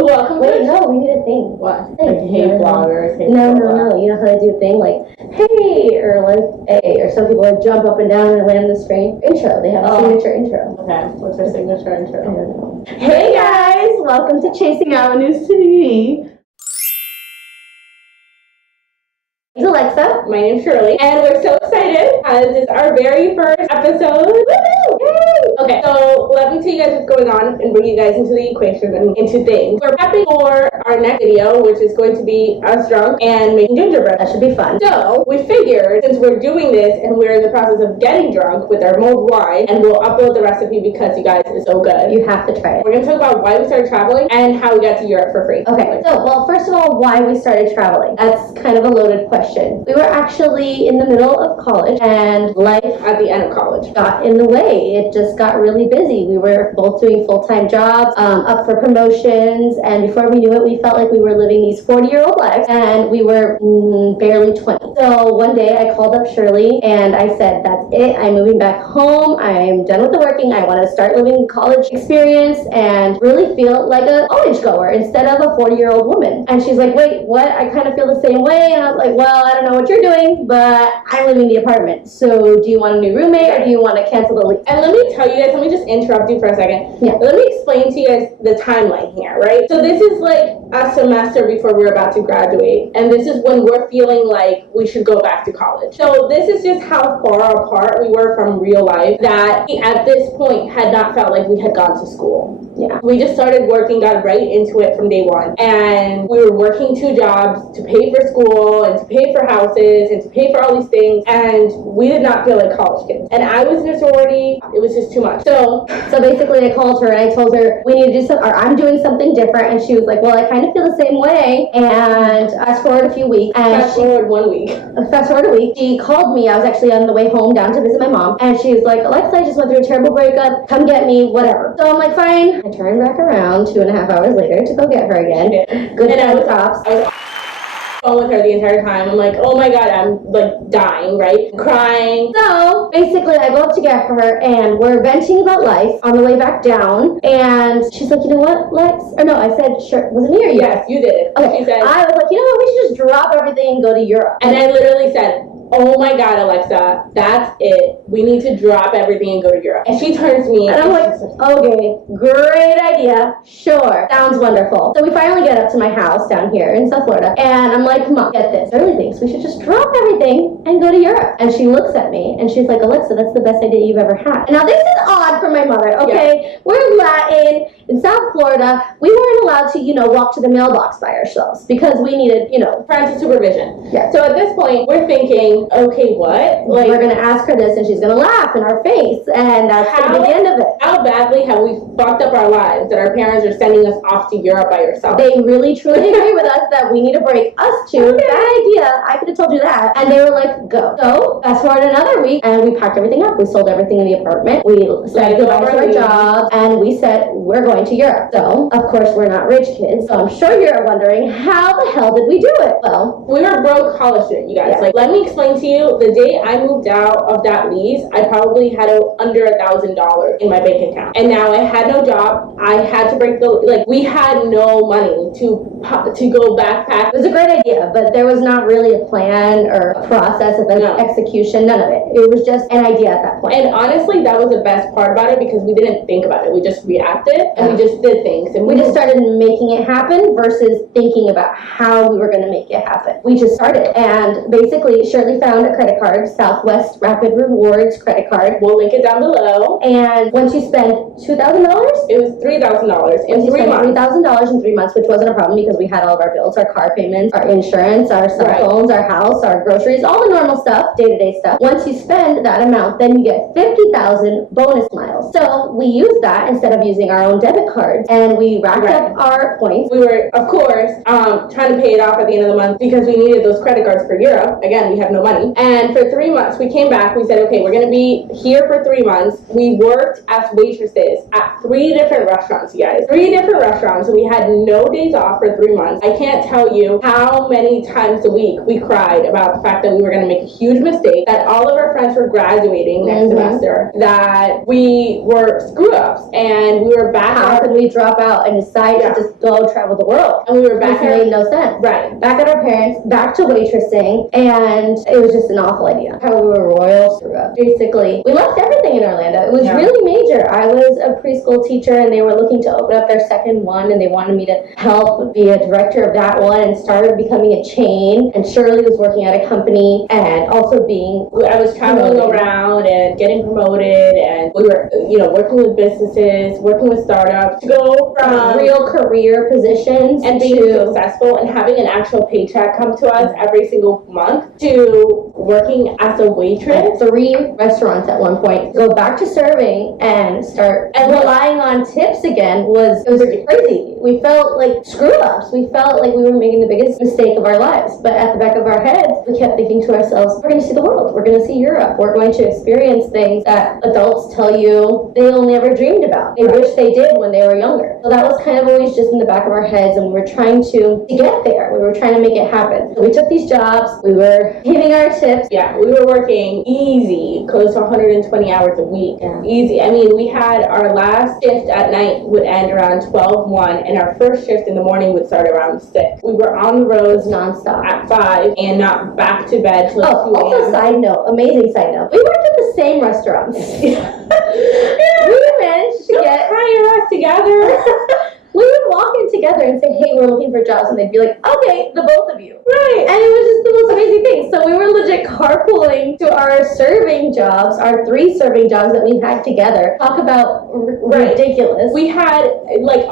Welcome Wait, no, we need a thing. What? Like, hey, bloggers. Hey, no. You know how to do a thing like, hey, or like, hey, or some people like jump up and down and land on the screen. Intro. They have a signature intro. Okay. What's our signature intro? I don't know. Hey guys, welcome to Chasing Avenues TV. It's Alexa. My name's Shirley, and we're so excited because it's our very first episode. Woo-hoo! Yay! Okay, so let me tell you guys what's going on and bring you guys into the equation and into things. We're prepping for our next video, which is going to be us drunk and making gingerbread. That should be fun. So we figured, since we're doing this and we're in the process of getting drunk with our mulled wine, and we'll upload the recipe because you guys, it's so good. You have to try it. We're going to talk about why we started traveling and how we got to Europe for free. Okay, so, well, first of all, why we started traveling. That's kind of a loaded question. We were actually in the middle of college, and life At the end of college. got in the way. It just got really busy. We were both doing full-time jobs, up for promotions, and before we knew it, we felt like we were living these 40-year-old lives, and we were barely 20. So one day I called up Shirley, and I said, that's it. I'm moving back home. I'm done with the working. I want to start living college experience and really feel like a college goer instead of a 40-year-old woman. And she's like, wait, what? I kind of feel the same way. And I was like, well, I don't know what you're doing, but I'm living in the apartment. So do you want a new roommate or do you want to cancel the lease? And let me tell you guys, let me just interrupt you for a second. Yeah. Let me explain to you guys the timeline here, right? So this is like a semester before we're about to graduate. And this is when we're feeling like we should go back to college. So this is just how far apart we were from real life that we, at this point, had not felt like we had gone to school. Yeah. We just started working, got right into it from day one. And we were working 2 jobs to pay for school and to pay for houses and to pay for all these things. And we did not feel like college kids. And I was in a sorority. It was just too much. So basically I called her and I told her we need to do something, or I'm doing something different. And she was like, well, I kind of feel the same way. And fast forward a few weeks. And fast forward 1 week. Fast forward a week. She called me. I was actually on the way home down to visit my mom. And she was like, Alexa, I just went through a terrible breakup. Come get me, whatever. So I'm like, fine. I turned back around 2.5 hours later to go get her again. Good time cops. I was phone with her the entire time. I'm like, oh my god, I'm like dying, right? Crying. So basically I go up to get her and we're venting about life on the way back down, and she's like, you know what, Lex? Or no, I said, sure, was it me or you? Yes, you did. Okay. She said, I was like, you know what, we should just drop everything and go to Europe. And I literally said, oh my god, Alexa, that's it. We need to drop everything and go to Europe. And she turns to me and I'm like, okay, great idea. Sure. Sounds wonderful. So we finally get up to my house down here in South Florida, and I'm like, Mom, get this. Shirley thinks we should just drop everything and go to Europe. And she looks at me and she's like, Alexa, that's the best idea you've ever had. And now this is odd for my mother, okay? Yeah. We're Latin in South Florida. We weren't allowed to, walk to the mailbox by ourselves because we needed, parental supervision. Yeah. So at this point, we're thinking, okay, what? Like, we're gonna ask her this and she's gonna laugh in our face, and that's gonna be the end of it. How badly have we fucked up our lives that our parents are sending us off to Europe by yourself? They really truly agree with us that we need a break. Us too. Okay. Bad idea. I could have told you that. And they were like, go. So fast forward another week and we packed everything up. We sold everything in the apartment. We said goodbye to our jobs and we said we're going to Europe. So of course we're not rich kids. So I'm sure you're wondering, how the hell did we do it? Well, we were broke college students, you guys. Yeah. Like, let me explain to you, the day I moved out of that lease, I probably had under $1,000 in my bank account. And now I had no job. I had to break we had no money to go backpack. It was a great idea, but there was not really a plan or a process of execution, none of it. It was just an idea at that point. And honestly, that was the best part about it because we didn't think about it. We just reacted and we just did things. And we just started making it happen versus thinking about how we were going to make it happen. We just started. And basically, Shirley found a credit card, Southwest Rapid Rewards credit card. We'll link it down below. And once you spend $2,000? It was $3,000 in 3 months. $3,000 in 3 months, which wasn't a problem because we had all of our bills, our car payments, our insurance, our cell phones, our house, our groceries, all the normal stuff, day-to-day stuff. Once you spend that amount, then you get 50,000 bonus miles. So we used that instead of using our own debit cards, and we racked up our points. We were, of course, trying to pay it off at the end of the month because we needed those credit cards for Europe. Again, we have no money. And for 3 months, we came back. We said, okay, we're going to be here for 3 months. We worked as waitresses at 3 different restaurants, you guys. 3 different restaurants. We had no days off for 3 months. I can't tell you how many times a week we cried about the fact that we were going to make a huge mistake, that all of our friends were graduating next semester, that we we were screw-ups, and we were back How could we drop out and decide to just go travel the world? and we were back It made no sense. Right. Back at our parents, back to waitressing, and it was just an awful idea. How we were royal screw-ups. Basically, we left everything in Orlando. It was really major. I was a preschool teacher, and they were looking to open up their second one, and they wanted me to help be a director of that one, and started becoming a chain. And Shirley was working at a company, and also I was traveling around and getting promoted, and we were, working with businesses, working with startups, to go from real career positions and being successful and having an actual paycheck come to us every single month, to working as a waitress. 3 restaurants at one point. Go back to serving and start relying on tips again it was crazy. We felt like screw-ups. We felt like we were making the biggest mistake of our lives. But at the back of our heads, we kept thinking to ourselves, we're going to see the world. We're going to see Europe. We're going to experience things that adults tell you they only ever dreamed about. They wish they did when they were younger. So that was kind of always just in the back of our heads, and we were trying to get there. We were trying to make it happen. So we took these jobs. We were giving our tips. Yeah, we were working easy, close to 120 hours a week. Yeah. Easy. I mean, we had our last shift at night would end around 12:01, and our first shift in the morning would start around 6. We were on the roads nonstop at 5 and not back to bed till 2 a.m. Also, amazing side note, we worked at the same restaurants. We managed to get hire us together. We would walk in together and say, hey, we're looking for jobs, and they'd be like, okay, the both of you. Right. And it was just the most amazing thing. So we were legit carpooling to our serving jobs, our 3 serving jobs that we had together. Talk about ridiculous. We had,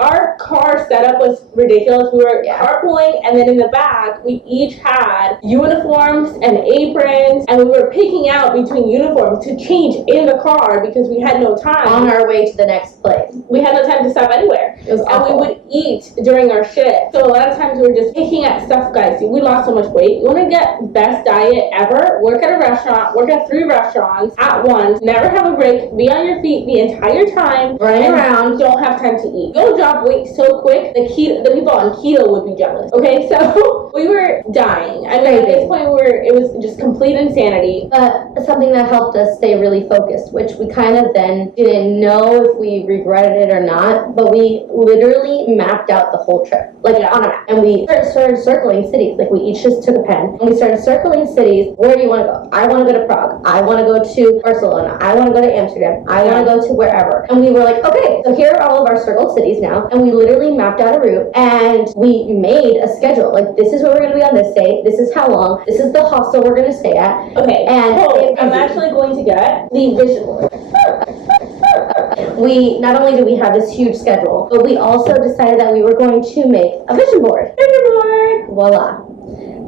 our car setup was ridiculous. We were carpooling, and then in the back, we each had uniforms and aprons, and we were picking out between uniforms to change in the car because we had no time. On our way to the next place. We had no time to stop anywhere. It was awful. And we would eat during our shift. So a lot of times we were just picking at stuff, guys. We lost so much weight. You want to get best diet ever? Work at a restaurant. Work at 3 restaurants at once. Never have a break. Be on your feet the entire time. Running around. Don't have time to eat. You'll drop weight so quick. The people on keto would be jealous. Okay, so we were dying. I mean, at this point, it was just complete insanity. But something that helped us stay really focused, which we kind of then didn't know if we regretted it or not, but we literally mapped out the whole trip, on a map. And we started circling cities. We each just took a pen, and we started circling cities. Where do you want to go? I want to go to Prague. I want to go to Barcelona. I want to go to Amsterdam. I want to go to wherever. And we were like, okay, so here are all of our circled cities now. And we literally mapped out a route, and we made a schedule. This is where we're going to be on this day. This is how long. This is the hostel we're going to stay at. Okay. And I'm actually going to get the vision board. Not only did we have this huge schedule, but we also decided that we were going to make a vision board. Vision board! Voila.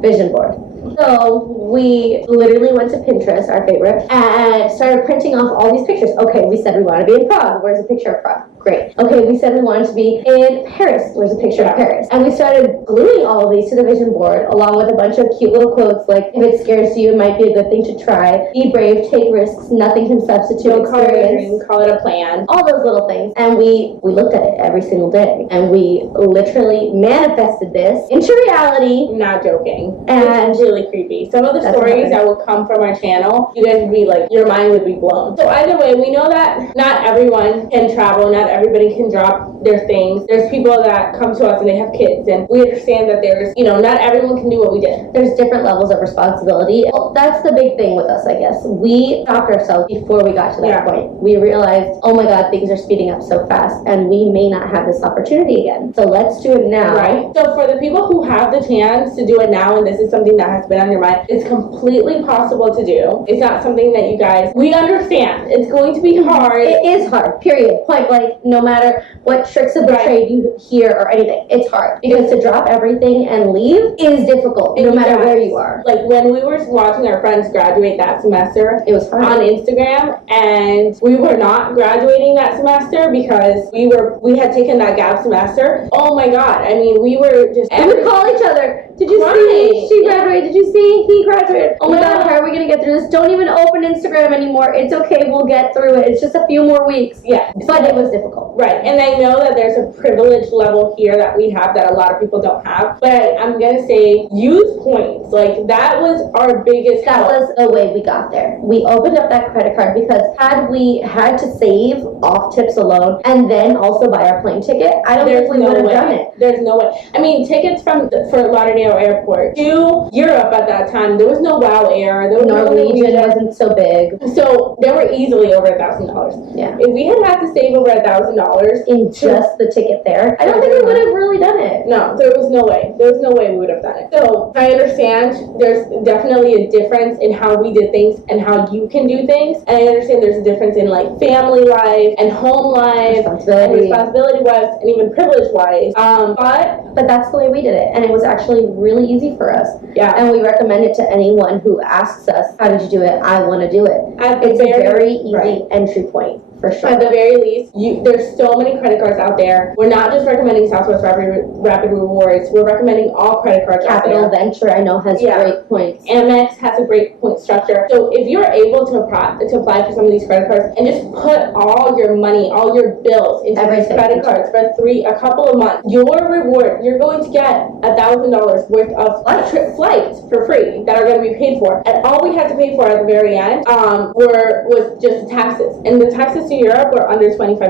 Vision board. So we literally went to Pinterest, our favorite, and started printing off all these pictures. Okay, we said we want to be in Prague. Where's a picture of Prague? Great. Okay, we said we wanted to be in Paris. Where's a picture of Paris? And we started gluing all of these to the vision board, along with a bunch of cute little quotes like, if it scares you, it might be a good thing to try. Be brave, take risks, nothing can substitute experience. Call it a dream, call it a plan. All those little things. And we looked at it every single day. And we literally manifested this into reality. Not joking. And it's really creepy. Some of the stories that would come from our channel, you guys would be like, your mind would be blown. So either way, we know that not everyone can travel, not everybody can drop their things. There's people that come to us and they have kids, and we understand that there's, not everyone can do what we did. There's different levels of responsibility. Well, that's the big thing with us, I guess. We stopped ourselves before we got to that point. We realized, oh my God, things are speeding up so fast, and we may not have this opportunity again. So let's do it now. Right. So for the people who have the chance to do it now, and this is something that has been on your mind, it's completely possible to do. It's not something that you guys, we understand. It's going to be hard. It is hard, period. Point blank, no matter what tricks of the trade you hear or anything, it's hard. Because to drop everything and leave is difficult, no matter where you are. Like when we were watching our friends graduate that semester, it was hard on Instagram, and we were not graduating that semester because we had taken that gap semester. Oh my God. I mean, we were just, we would call each other, Did you see? She graduated. Did you see? He graduated. Oh my God, how are we gonna get through this? Don't even open Instagram anymore. It's okay. We'll get through it. It's just a few more weeks. Yeah. But it was difficult. Right. And I know that there's a privilege level here that we have that a lot of people don't have. But I'm gonna say use points. Like that was our biggest That was the way we got there. We opened up that credit card because had we had to save off tips alone and then also buy our plane ticket, I don't think we would have done it. There's no way. I mean, tickets from Fort Lauderdale Airport to Europe at that time, there was no WoW Air. There was Norwegian wasn't so big. So they were easily over $1,000. Yeah. If we had to save over $1,000 in just the ticket there, I don't think we would have really done it. No, there was no way. There was no way we would have done it. So I understand there's definitely a difference in how we did things and how you can do things. And I understand there's a difference in like family life and home life and responsibility wise and even privilege wise. But that's the way we did it. And it was actually really easy for us. Yeah. And we recommend it to anyone who asks us, how did you do it? I want to do it. It's a very easy entry point. For sure. At the very least, there's so many credit cards out there. We're not just recommending Southwest Rapid Rewards. We're recommending all credit cards out there. Capital Venture, I know, has great points. Amex has a great point structure. So if you're able to apply for some of these credit cards and just put all your money, all your bills into these credit cards for a couple of months, your reward, you're going to get $1,000 worth of flights for free that are going to be paid for. And all we had to pay for at the very end was just the taxes. And the taxes to Europe were under $25.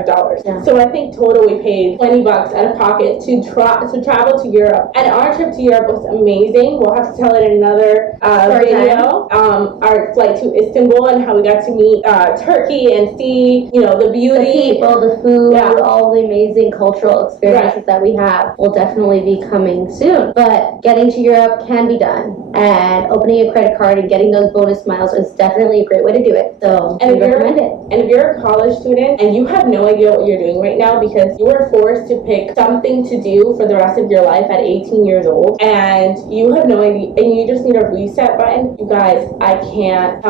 Yeah. So I think total we paid $20 out of pocket to travel to Europe. And our trip to Europe was amazing. We'll have to tell it in another video. Our flight to Istanbul and how we got to meet Turkey and see, the beauty. The people, the food, all the amazing cultural experiences that we have will definitely be coming soon. But getting to Europe can be done. And opening a credit card and getting those bonus miles is definitely a great way to do it. So I recommend it. And if you're a college student and you have no idea what you're doing right now because you were forced to pick something to do for the rest of your life at 18 years old and you have no idea and you just need a reset button, you guys, I can't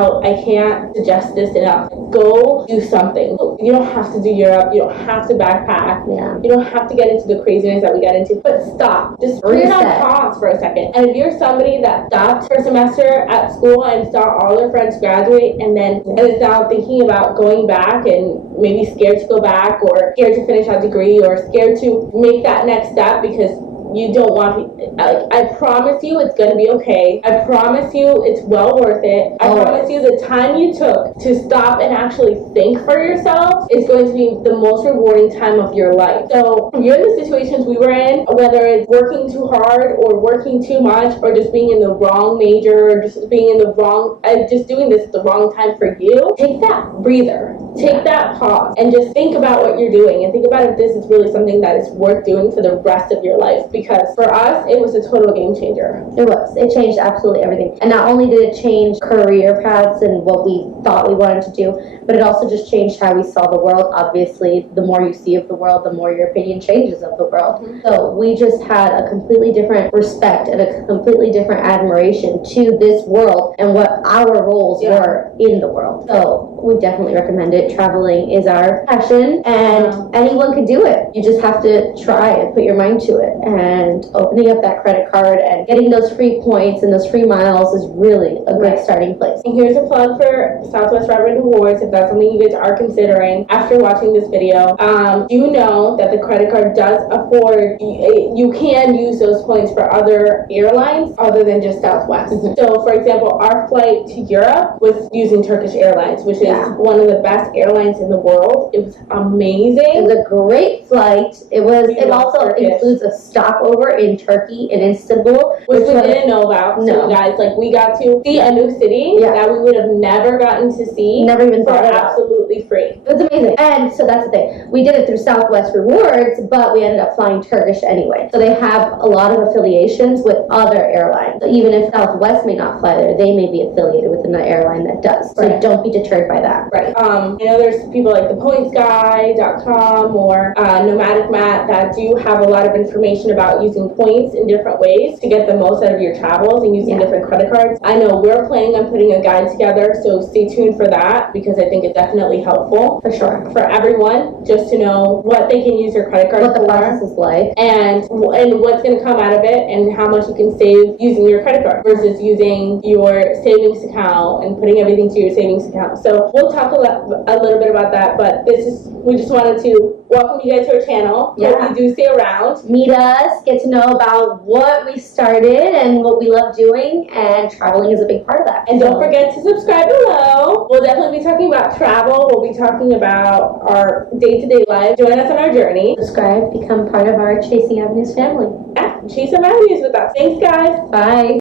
suggest this enough. Go do something. You don't have to do Europe. You don't have to backpack. Yeah. You don't have to get into the craziness that we get into. But stop. Just put it on pause for a second. And if you're somebody that stopped for a semester at school and saw all their friends graduate and is now thinking about going back and maybe scared to go back or scared to finish a degree or scared to make that next step because you don't want I promise you it's going to be okay. I promise you it's well worth it. I promise you the time you took to stop and actually think for yourself is going to be the most rewarding time of your life. So if you're in the situations we were in, whether it's working too hard or working too much or just being in the wrong major or just being in the wrong, just doing this at the wrong time for you, take that breather. Take that pause and just think about what you're doing and think about if this is really something that is worth doing for the rest of your life. Because for us, it was a total game changer. It was. It changed absolutely everything. And not only did it change career paths and what we thought we wanted to do, but it also just changed how we saw the world. Obviously, the more you see of the world, the more your opinion changes of the world. Mm-hmm. So we just had a completely different respect and a completely different admiration to this world and what our roles were in the world. So we definitely recommend it. Traveling is our passion and anyone can do it. You just have to try and put your mind to it. And opening up that credit card and getting those free points and those free miles is really a great starting place. And here's a plug for Southwest Rapid Rewards if that's something you guys are considering after watching this video. Do know that the credit card does afford, you can use those points for other airlines other than just Southwest. Mm-hmm. So for example, our flight to Europe was using Turkish Airlines, which is one of the best airlines in the world. It was amazing. It was a great flight. It also includes a stopover in Turkey in Istanbul, which we didn't know about. So guys, we got to see a new city that we would have never gotten to see. Never even thought about. Absolutely free. It was amazing. And so that's the thing. We did it through Southwest Rewards, but we ended up flying Turkish anyway. So they have a lot of affiliations with other airlines. So even if Southwest may not fly there, they may be affiliated with another airline that does. So don't be deterred by that. Right. There's people like thepointsguy.com or Nomadic Matt that do have a lot of information about using points in different ways to get the most out of your travels and using different credit cards. I know we're planning on putting a guide together, so stay tuned for that because I think it definitely really helpful For sure. for everyone, just to know what they can use their credit card What the for. process is like. And what's going to come out of it, and how much you can save using your credit card versus using your savings account and putting everything to your savings account. So we'll talk a little bit about that, but we just wanted to welcome you guys to our channel. Yeah. Hope you do stay around. Meet us, get to know about what we started and what we love doing, and traveling is a big part of that. And don't forget to subscribe below. We'll definitely be talking about travel. We'll be talking about our day-to-day life. Join us on our journey. Subscribe, become part of our Chasing Avenues family. Chase some avenues with us. Thanks, guys. Bye.